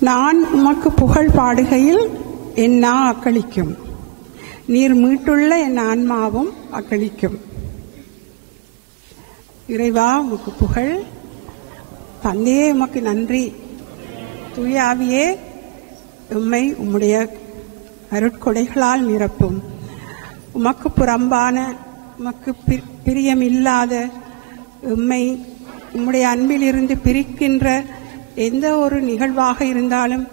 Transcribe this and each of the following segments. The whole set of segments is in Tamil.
நான் உமக்கு புகழ் பாடுகையில் என் நா அக்களிக்கும். நீர் மீட்டுள்ள என் ஆன்மாவும் அக்களிக்கும். இறைவா உமக்கு புகழ். தந்தையே உமக்கு நன்றி. தூயாவியே உம்மை உம்முடைய அருட்கொடைகளால் நிரப்பும். உமக்கு புறம்பான உமக்கு பிரியமில்லாத உம்மை உம்முடைய அன்பிலிருந்து பிரிக்கின்ற எந்த ஒரு நிகழ்வாக இருந்தாலும்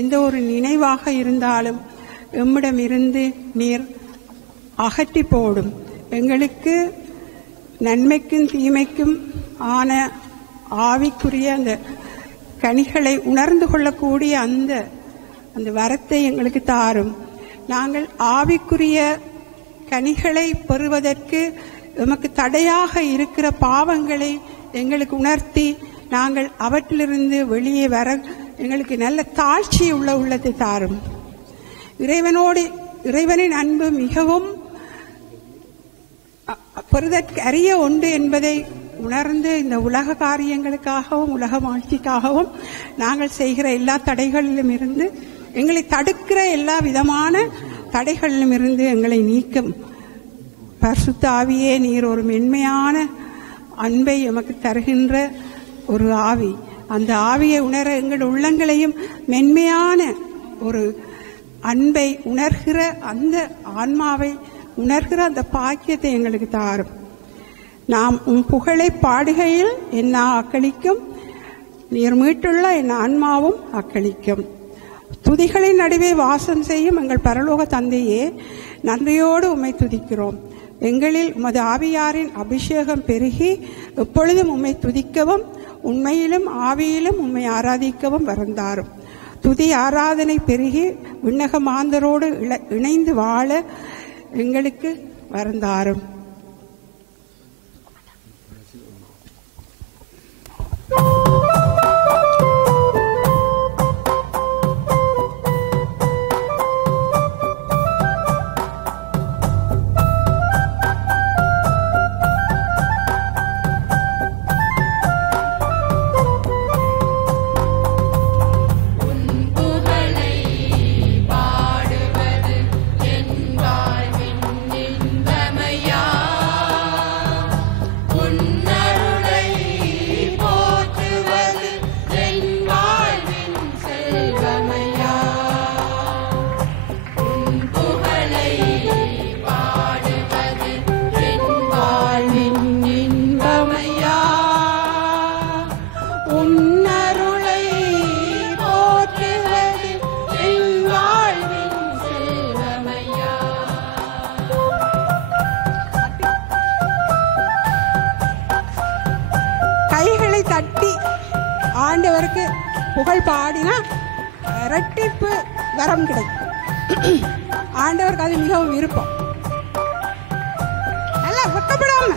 எந்த ஒரு நினைவாக இருந்தாலும் எம்மிடமிருந்து நீர் அகற்றி போடும். எங்களுக்கு நன்மைக்கும் தீமைக்கும் ஆன ஆவிக்குரிய அந்த கனிகளை உணர்ந்து கொள்ளக்கூடிய அந்த அந்த வரத்தை எங்களுக்கு தாரும். நாங்கள் ஆவிக்குரிய கனிகளை பெறுவதற்கு எமக்கு தடையாக இருக்கிற பாவங்களை எங்களுக்கு உணர்த்தி நாங்கள் அவற்றிலிருந்து வெளியே வர எங்களுக்கு நல்ல தாழ்ச்சி உள்ள உள்ளத்தை தாரும். இறைவனோடு இறைவனின் அன்பு மிகவும் அ- பெறுதற்கு உண்டு என்பதை உணர்ந்து இந்த உலக காரியங்களுக்காகவும் உலக வாழ்க்கைக்காகவும் நாங்கள் செய்கிற எல்லா தடைகளிலும் இருந்து எங்களை தடுக்கிற எல்லா விதமான தடைகளிலும் இருந்து எங்களை நீக்கும். பரிசுத்த ஆவியே நீர் ஒரு மென்மையான அன்பை எமக்கு தருகின்ற ஒரு ஆவி. அந்த ஆவியை உணர எங்கள் உள்ளங்களையும் மென்மையான ஒரு அன்பை உணர்கிற அந்த ஆன்மாவை உணர்கிற அந்த பாக்கியத்தை எங்களுக்கு தாரும். நாம் உன் புகழை பாடுகையில் என்ன அக்களிக்கும் நீர் மீட்டுள்ள என் ஆன்மாவும் அக்களிக்கும். துதிகளின் நடுவே வாசம் செய்யும் எங்கள் பரலோக தந்தையே நன்றியோடு உம்மை துதிக்கிறோம். எங்களில் உமது ஆவியாரின் அபிஷேகம் பெருகி எப்பொழுதும் உம்மை துதிக்கவும் உண்மையிலும் ஆவியிலும் உண்மை ஆராதிக்கவும் வறந்தாரும் துதி ஆராதனை பெருகி விண்ணக மாந்தரோடு இணைந்து வாழ எங்களுக்கு வறந்தாரும் பாடினா இரட்டிப்பு வரம் கிடைக்கும். ஆண்டவருக்கு அது மிகவும் விருப்பம். நல்லா வெக்கப்படாம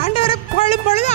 ஆண்டவரை புகழும் பொழுது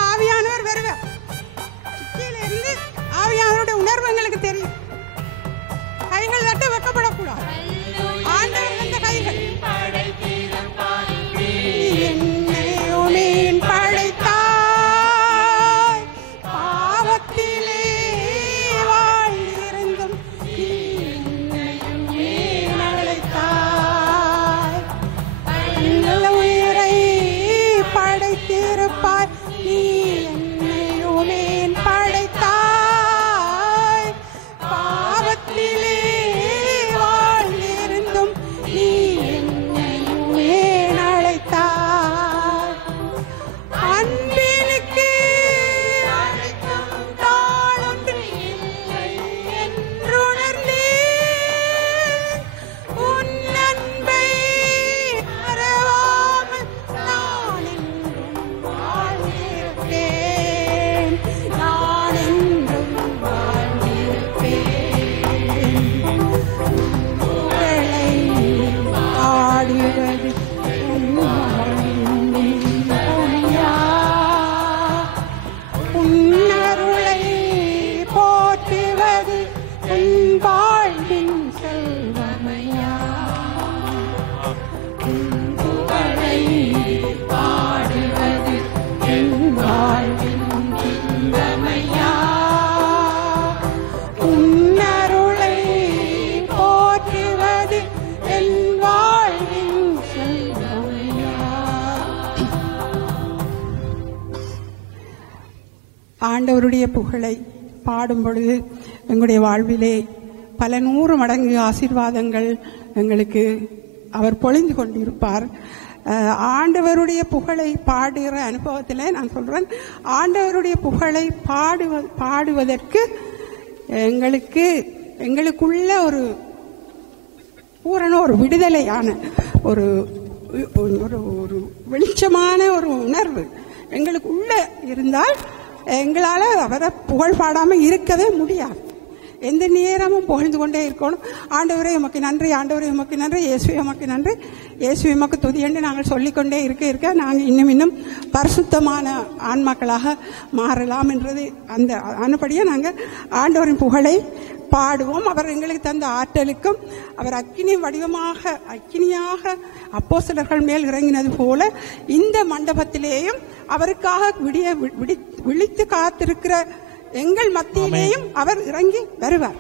ஆண்டவருடைய புகழை பாடும் பொழுது எங்களுடைய வாழ்விலே பல நூறு மடங்கு ஆசீர்வாதங்கள் எங்களுக்கு அவர் பொழிந்து கொண்டிருப்பார். ஆண்டவருடைய புகழை பாடுகிற அனுபவத்தில் நான் சொல்றேன். ஆண்டவருடைய புகழை பாடுவ பாடுவதற்கு எங்களுக்கு எங்களுக்குள்ள ஒரு பூரண ஒரு விடுதலையான ஒரு ஒரு ஒரு வெளிச்சமான ஒரு உணர்வு எங்களுக்குள்ள இருந்தால் எங்களால் அவரை புகழ் பாடாமல் இருக்கவே முடியாது. எந்த நேரமும் புகழ்ந்து கொண்டே இருக்கணும். ஆண்டவரே உமக்கு நன்றி. ஆண்டவரே உமக்கு நன்றி. இயேசு உமக்கு நன்றி. இயேசு உமக்கு துதி என்று நாங்கள் சொல்லிக்கொண்டே இருக்க இருக்க நாங்கள் இன்னும் இன்னும் பரிசுத்தமான ஆன்மாக்களாக மாறலாம் என்றது அந்த ஆனபடியே நாங்கள் ஆண்டவரின் புகழை பாடுவோம். அவர் எங்களுக்கு தந்த ஆற்றலுக்கும் அவர் அக்கினி வடிவமாக அக்கினியாக அப்போஸ்தலர்கள் மேல் இறங்கினது போல இந்த மண்டபத்திலேயும் அவருக்காக விடிய விடி- விழித்து காத்திருக்கிற எங்கள் மத்தியிலேயும் அவர் இறங்கி வருவார்.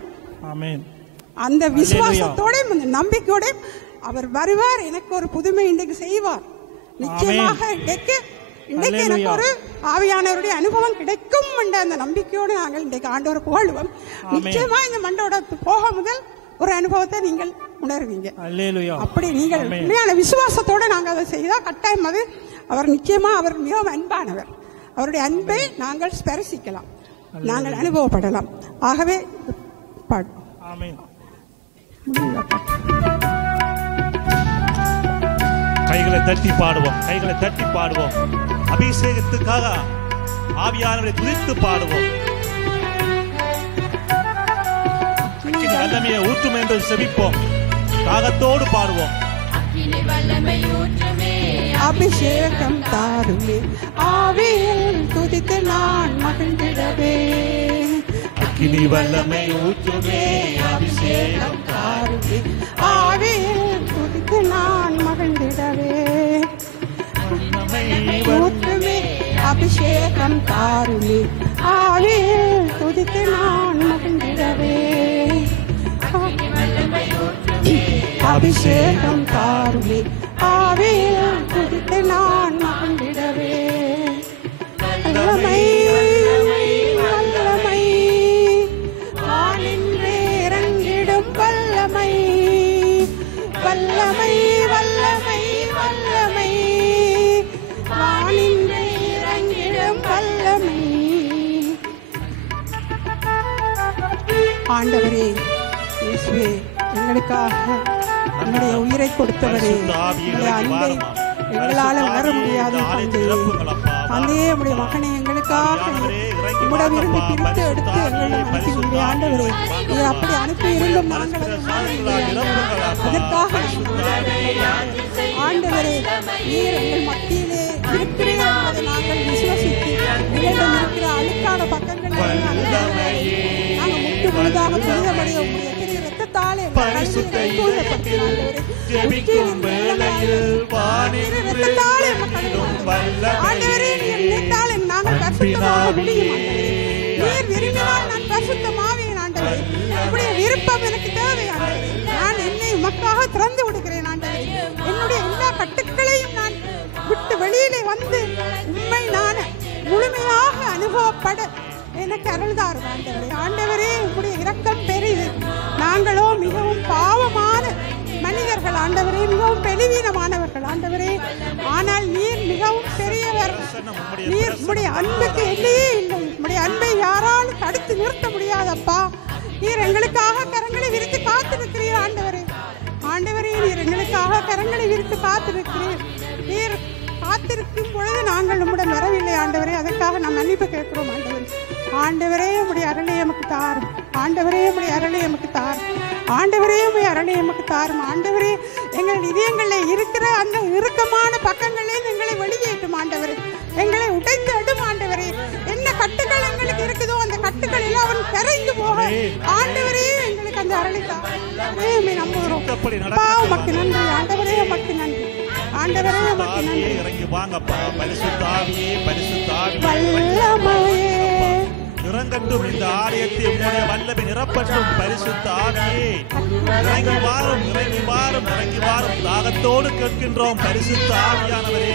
அந்த விசுவாசத்தோடையும் அந்த நம்பிக்கையோடையும் அவர் வருவார். எனக்கு ஒரு புதுமை இன்றைக்கு செய்வார். நிச்சயமாக இன்றைக்கு இன்றைக்கு எனக்கு ஒரு ஆவியானவருடைய அனுபவம் கிடைக்கும் என்ற அந்த நம்பிக்கையோடு நாங்கள் இன்றைக்கு ஆண்டவரை புகழுவோம். நிச்சயமா இந்த மண்டோடத்து போக முதல் ஒரு அனுபவத்தை நீங்கள் உணர்வீங்க. அப்படி நீங்கள் உண்மையான விசுவாசத்தோட நாங்கள் அதை செய்தால் கட்டாயம் அது அவர் நிச்சயமா அவர் மிகவும் அன்பானவர். அவருடைய அன்பை நாங்கள் ஸ்பரிசிக்கலாம். நாங்கள் அனுபவப்படலாம். ஆகவே. கைகளை தட்டி பாடுவோம் கைகளை தட்டி பாடுவோம். அபிஷேகத்துக்காக ஆவியானவரை துதித்து பாடுவோம். வல்லமையை ஊற்றும் என்று செபிப்போம். தாகத்தோடு பாடுவோம். அபிஷேகம் தாருமே. ஆவியில் துதித்து நான் மகிழ்ந்திடவே. அக்னி வல்லமை ஊற்றுமே அபிஷேகம் தாருமே ஆவியில் துதித்து நான் மகிழ்ந்திடவே. ஊற்றுமே அபிஷேகம் தாருமே ஆவியில் துதித்து நான் மகிழ்ந்திடவே. அபிஷேகம் தாருமே ஆவியில் துதித்து நான் ஆண்டவரே இயேசுவே எங்களுக்காக நம்முடைய உயிரை கொடுத்தவரே இறங்கி அன்பை. எங்களால் உணர முடியாது தந்தையே. தந்தையே உடைய மகனை எங்களுக்காக வாருங்கப்பா. பிரித்து எடுத்து எங்களை ஆவியே, அனுப்பியுடைய ஆண்டவரே நீர் அப்படி அனுப்பி இருந்தும் நாங்கள் அதை. அதற்காக ஆண்டவரே நீர் எங்கள் மத்தியிலே இருக்கிறீர் என்பதை நாங்கள் விசுவசித்து எங்களிடம் இருக்கிற அழுக்கான பக்கங்களை முழுதாக புனிதமடைய இரத்தத்தாலே எங்கள் பரிசுத்த. ஜெபிக்கும் வேளையில் விடும் கழுவி ஆண்டவரே நீர் நினைத்தால் நாங்கள் பரிசுத்தமாக முடியும் அன்பினாவியே, ஆண்டவரே. நீர் விரும்பினால் நான் பரிசுத்தமாவேன் ஆண்டவரே உடைய விருப்பம் எனக்கு தேவை ஆண்டவரே நான் என்னை உமக்காக திறந்து விடுகிறேன் ஆண்டவரே என்னுடைய எல்லா கட்டுக்களையும் நான் விட்டு வெளியிலே வந்து உண்மை நான் முழுமையாக அனுபவப்பட எனக்கு அருள்தார் ஆண்டவரே ஆண்டவரே உங்களுடைய இரக்கம் பெரிது. நாங்களோ மிகவும் பாவமான மனிதர்கள். ஆண்டவரே மிகவும் பெருவீனமானவர்கள் ஆண்டவரே ஆனால் நீர் மிகவும் பெரியவர். நீர் உடைய அன்புக்கு எல்லையே இல்லை. உடைய அன்பை யாராலும் தடுத்து நிறுத்த முடியாதப்பா. நீர் எங்களுக்காக கரங்களை விரித்து காத்திருக்கிறீர் ஆண்டவரே. ஆண்டவரே நீர் எங்களுக்காக கரங்களை விரித்து காத்திருக்கிறீர். நீர் காத்திருக்கும் பொழுது நாங்கள் நம்முடன் வரவில்லை ஆண்டவரே. அதற்காக நாம் மன்னிப்பு கேட்கிறோம் ஆண்டவரே. ஆண்டவரே உம்முடைய அருளை எமக்கு தாரும். ஆண்டவரே உம்முடைய அருளை எமக்கு தாரும். ஆண்டவரே உம்முடைய அருளை எமக்கு தாரும். ஆண்டவரே எங்கள் இதயங்களில் இருக்கிற அந்த இறுக்கமான பக்கங்களே எங்களை வெளியேற்றும் ஆண்டவரே. எங்களை உடைந்து அடும் ஆண்டவரே. என்ன கட்டுகள் எங்களுக்கு இருக்குதோ அந்த கட்டுகள் எல்லாம் அவன் கரைந்து போக ஆண்டவரே எங்களுக்கு அந்த அருளை தாரும். நம்புகிறோம். உமக்கு நன்றி. ஆண்டவரே உமக்கு நன்றி. ஆண்டவரே உமக்கு நன்றி. இறங்கி வாங்கப்பா. பரிசுத்த ஆவியே பரிசுத்த ஆவியே வல்லமையே. இறங்கட்டும் இந்த ஆலயத்தை உம்முடைய வல்லமை நிரப்பட்டும் பரிசுத்த ஆவியே. இறங்கி வாரும் இறங்கி வாரும் இறங்கி வாரும். தாகத்தோடு கேட்கின்றோம் பரிசுத்த ஆவியானவரே.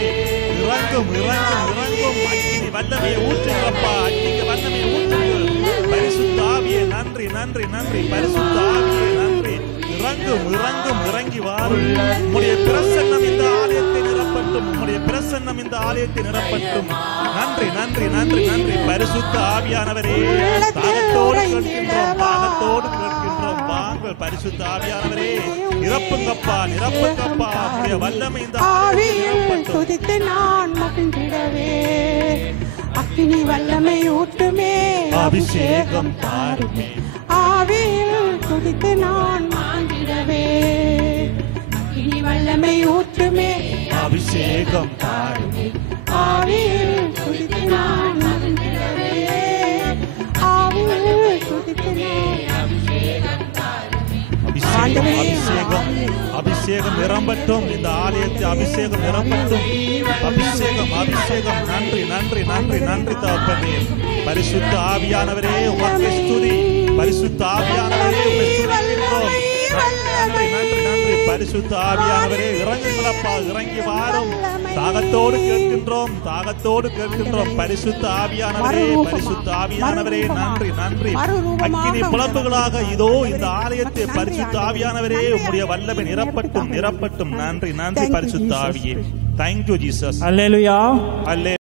இறங்கும் இறங்கும் இறங்கும். அக்கினி வல்லமையை ஊற்றுகிறப்பா அக்கினி வல்லமையை ஊற்றுங்கள் பரிசுத்த ஆவியே நன்றி நன்றி நன்றி. பரிசுத்த ஆவியே நன்றி. இறங்கும் இறங்கும் இறங்கி வாரும். உம்முடைய பிரசன்னம் இந்த நிரப்பட்டும். உம்முடைய பிரசன்னம் இந்த ஆலயத்தை நிரப்பட்டும். நன்றி நன்றி நன்றி நன்றி. பரிசுத்த ஆவியானவரே தாகத்தோடு கேட்கின்றோம் தாகத்தோடு கேட்கின்றோம். வாங்கள் பரிசுத்த ஆவியானவரே. நிரப்புங்கப்பா நிரப்புங்கப்பா. உம்முடைய வல்லமை இந்த ஆவியில் துதித்து நான் மகிழ்ந்திடவே. அக்கினி வல்லமை ஊட்டுமே அபிஷேகம் தாருமே. ஆவியில் துதித்து நான் அக்கினி வல்லமை ஊட்டுமே அபிஷேகம் தாருமே. ஆவியில் துதித்து நான் மகிழ்ந்திடவே ஆவியில் துதித்து நான் அபிஷேகம் அபிஷேகம் அபிஷேகம் நிரம்பட்டும். இந்த ஆலயத்தை அபிஷேகம் நிரம்பட்டும். அபிஷேகம் அபிஷேகம். நன்றி நன்றி நன்றி நன்றி தகப்பனே. பரிசுத்த ஆவியானவரே உமக்கு ஸ்துதி. பரிசுத்த ஆவியானவரே பரிசுத்த ஆவியானவரே இறங்குங்களப்பா இறங்கி வாரும். தாகத்தோடு கேட்கின்றோம் தாகத்தோடு கேட்கின்றோம். பரிசுத்த ஆவியானவரே பரிசுத்த ஆவியானவரே நன்றி நன்றி. அக்கினி புலம்புகளாக இதோ இந்த ஆலயத்தை பரிசுத்த ஆவியானவரே உம்முடைய வல்லமை நிரப்பட்டும் நிரப்பட்டும். நன்றி நன்றி பரிசுத்த ஆவியே. தேங்க்யூ ஜீசஸ் அல்லேலுயா அல்லே